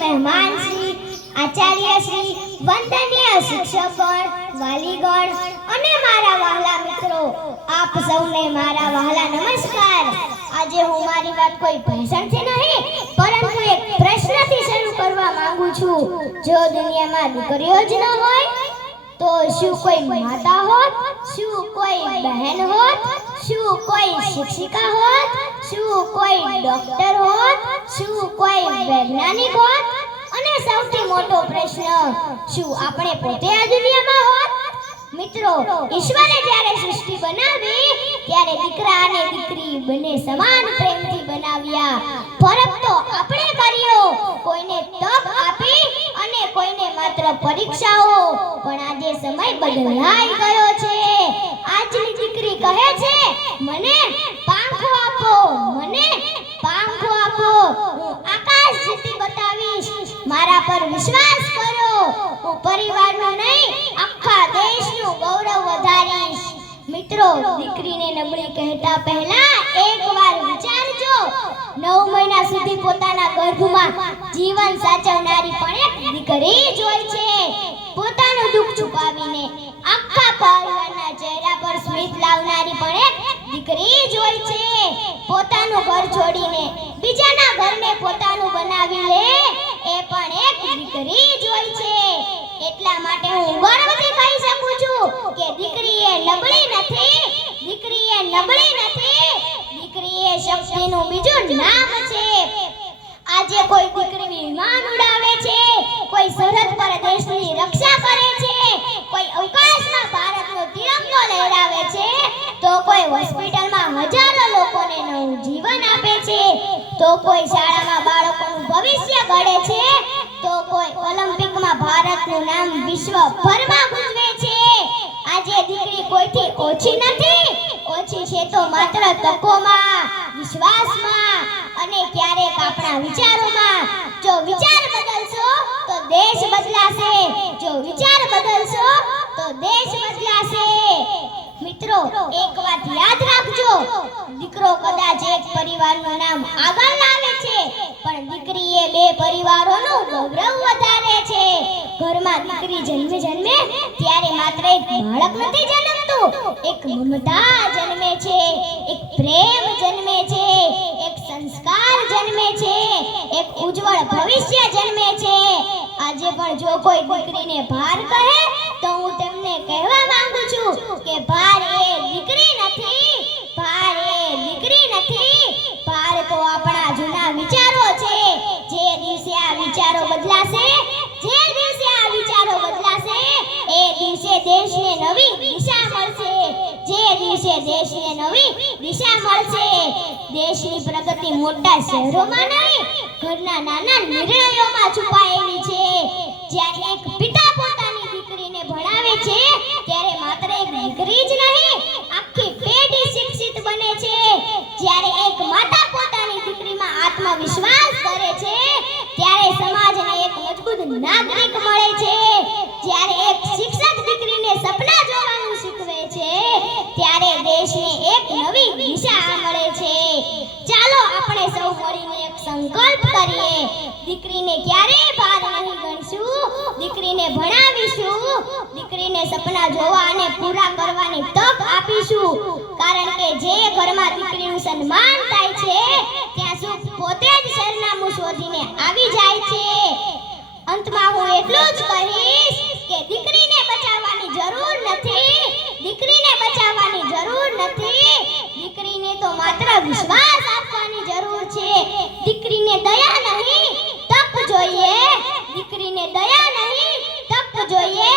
મહેમાન શ્રી, આચાર્ય શ્રી, વંદનીય શિક્ષકગણ, વાલીગણ અને મારા વહાલા મિત્રો, આપ સૌને મારા વહાલા નમસ્કાર। આજે હું મારી વાત કોઈ ભાષણથી નહીં પરંતુ એક પ્રશ્નથી શરૂ કરવા માંગુ છું। જો દુનિયામાં દીકરીઓ જ ન હોય તો શું કોઈ માતા હોત, શું કોઈ બહેન હોત, શું કોઈ શિક્ષિકા હોત, શું કોઈ ડોક્ટર હોત, શું કોઈ વૈજ્ઞાનિક હોત અને સૌથી મોટો પ્રશ્ન, શું આપણે પોતે આ દુનિયામાં હોત? મિત્રો, ઈશ્વરે જ્યારે સૃષ્ટિ બનાવી ત્યારે દીકરા અને દીકરી બંને સમાન પ્રેમથી બનાવ્યા। ફરક તો આપણે કર્યો, કોઈને તક આપી અને કોઈને માત્ર પરીક્ષાઓ। પણ આજે સમય બદલાઈ ગયો છે। આજની દીકરી કહે છે, મને પાંખો આપો, મને પાંખો આપો, હું આકાશ જીતી બતાવીશ, મારા પર વિશ્વાસ કરો, હું પરિવારનો નહીં આખા દેશનું ગૌરવ વધારીશ। મિત્રો, દીકરીને નબળી કહેતા પહેલા એકવાર વિચારજો, 9 મહિના સુધી પોતાના ગર્ભમાં જીવન સાચવનારી પણ એક દીકરી જ હોય છે। પોતાનું દુઃખ છુપાવીને આખા પરિવારના ચહેરા પર સ્મિત લાવનારી પણ એક દીકરી જ હોય છે। પોતાનું ઘર છોડીને બીજાના ઘરને પોતાનું બનાવી લે એ પણ એક દીકરી જ હોય છે। એટલા માટે હું ગર્વથી કહી શકું છું કે દીકરી એ નબળી નથી, દીકરી એ નબળી નથી, દીકરી એ શક્તિનું બીજું નામ છે। આજે કોઈ દીકરી વિમાન ઉડાવે છે, કોઈ સરહદ પર દેશની રક્ષા કરે છે, કોઈ અવકાશમાં ભારતનો તિરંગો લહેરાવે છે, તો કોઈ હોસ્પિટલમાં હજારો લોકોને નવું જીવન આપે છે, તો કોઈ શાળામાં બાળકોનું ભવિષ્ય ઘડે છે, તો કોઈ ઓલિમ્પિકમાં ભારતનું નામ વિશ્વભરમાં ગુંજવે છે। આજે દીકરી કોઈથી ઓછી નથી, ઓછી છે તો માત્ર તકોમાં, વિશ્વાસમાં અને ક્યારેક આપણા વિચારોમાં। જો વિચાર બદલશો તો દેશ બદલાશે, જો વિચાર બદલશો તો દેશ બદલાશે। મિત્રો, એક વાત યાદ રાખજો, દીકરો કદાચ એક પરિવારનું નામ આગળ લાવે છે, પણ દીકરી એ 2 પરિવારોનું ગૌરવ વધારે છે। ઘરમાં દીકરી જન્મે ત્યારે માત્ર એક બાળક નથી જન્મતું, એક મમતા જન્મે છે, એક પ્રેમ જન્મે છે, એક સંસ્કાર જન્મે છે, એક ઉજ્જવળ ભવિષ્ય જન્મે છે। આજે પણ જો કોઈ દીકરીને ભાર કહે તો હું તેમને કહેવા માંગુ છું કે ભાર એ દીકરી નથી, ભાર એ દીકરી નથી, ભાર તો આપણા જૂના વિચારો છે। જે દિવસે આ વિચારો બદલાશે, જે દિવસે આ વિચારો બદલાશે, એ દિવસે દેશને નવી દિશા મળશે, જે દિવસે દેશને નવી દિશા મળશે। દેશની પ્રગતિ મોટા શહેરોમાં નહીં, ઘરના નાના નિર્ણયોમાં છુપાયેલી છે। જ્યારે એક પિતા પોતાની દીકરીને ભણાવે છે ત્યારે માત્ર એક દીકરી જ નહીં, આખી પેઢી શિક્ષિત બને છે। જ્યારે એક માતા પોતાની દીકરીમાં આત્મવિશ્વાસ કરે છે ત્યારે સમાજને એક મજબૂત નાગરિક મળે છે। જ્યારે એક શિક્ષક દીકરીને સપના જોવાનું શીખવે છે ત્યારે દેશને એક નવી દિશા મળે છે। ચાલો આપણે સૌ મળીને એક સંકલ્પ કરીએ, દીકરીને ક્યારેય ભાર નહીં ગણશું, દીકરીને ભણાવીશું, દીકરીને સપના જોવા અને પૂરા કરવાની તક આપીશું। કારણ કે જે ઘરમાં દીકરીનું સન્માન થાય છે ત્યાં સુખ પોતે જ સરનામું શોધીને આવી જાય છે। અંતમાં હું એટલું જ કહીશ કે દીકરીને બચાવવાની જરૂર નથી, દીકરીને બચાવવાની જરૂર નથી, દીકરીને તો માત્ર વિશ્વાસ આપવાની જરૂર છે। દીકરીને દયા નહીં તક જોઈએ, દીકરીને દયા નહીં તક જોઈએ,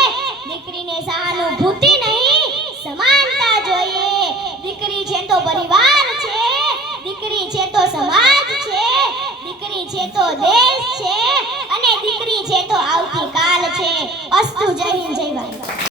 દીકરીને સહાનુભૂતિ નહીં સમાનતા જોઈએ। દીકરી છે તો પરિવાર છે, દીકરી છે તો સમાજ છે, દીકરી છે તો દેશ છે અને દીકરી છે તો આવતીકાલ છે। અસ્તુ, જય હિન્દ, જય ભારત।